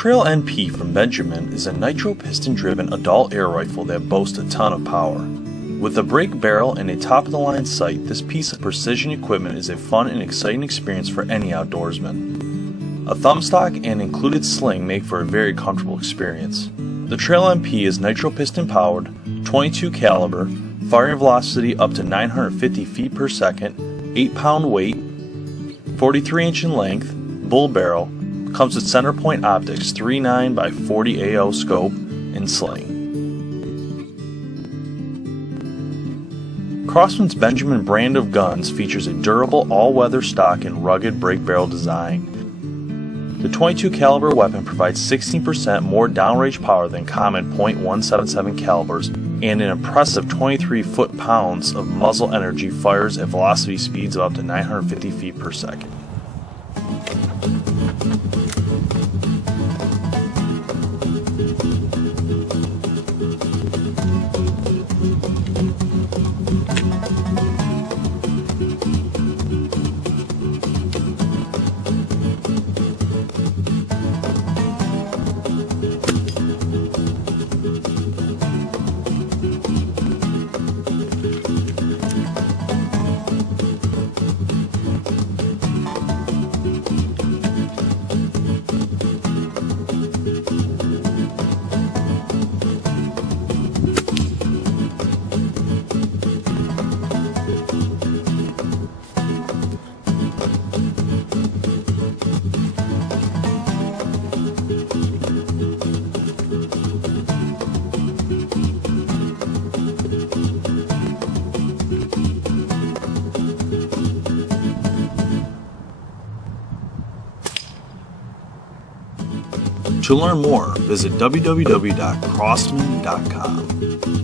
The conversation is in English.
Trail NP from Benjamin is a nitro piston-driven adult air rifle that boasts a ton of power. With a brake barrel and a top-of-the-line sight, this piece of precision equipment is a fun and exciting experience for any outdoorsman. A thumbstock and included sling make for a very comfortable experience. The Trail NP is nitro piston powered, 22 caliber, firing velocity up to 950 feet per second, 8-pound weight, 43-inch in length, bull barrel, comes with center point optics, 39 by 40 AO scope, and sling. Crosman's Benjamin brand of guns features a durable all-weather stock and rugged brake barrel design. The 22 caliber weapon provides 16% more downrange power than common .177 calibers, and an impressive 23 foot-pounds of muzzle energy fires at velocity speeds of up to 950 feet per second. To learn more, visit www.crossman.com.